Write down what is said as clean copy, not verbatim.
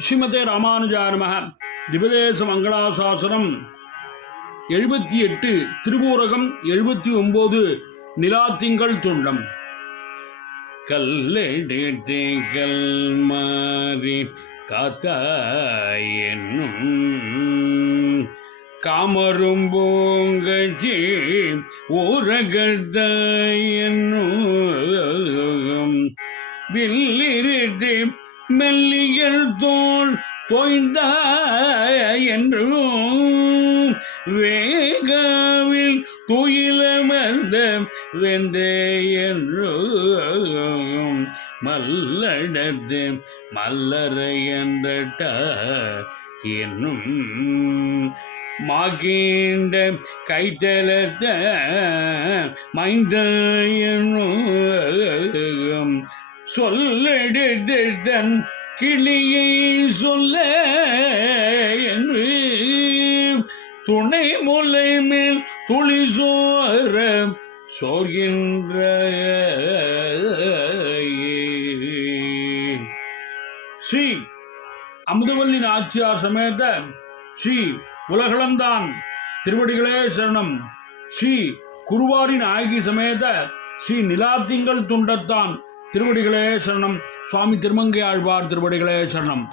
ஸ்ரீமதே ராமானுஜாய நமः. திவதேச மங்களாசாசனம் 78 திருபூரகம் 79 நிலாத்திங்கள் துண்டம். கல்லெடுத்து கல்மாறி காத்தாயென்னும் காமரும்போங்கி ஊரகத்தாயென்னும் வில்லிருட்டு மெல்லியல் தோல் தோய்ந்த என்றும் வேகாவில் துயிலமர்ந்த வெந்தே என்றும் மல்லடத்து மல்லரை என்ற என்னும் மாகீண்ட கைத்தலத்த மைந்த என்னும் சொல்லெடுத்து தன் கிளியை சொல்ல என்று துணை முலை மேல் துளி சோர சோர்கின்ற ஸ்ரீ அமுதவல்லி நாச்சியார் சமேத ஸ்ரீ உலகளந்தான் திருவடிகளே சரணம். ஸ்ரீ குருவாரி நாயகி சமேத ஸ்ரீ நிலாத்திங்கள் துண்டத்தான் திருவடிகளே சரணம். சுவாமி திருமங்கை ஆழ்வார் திருவடிகளே சரணம்.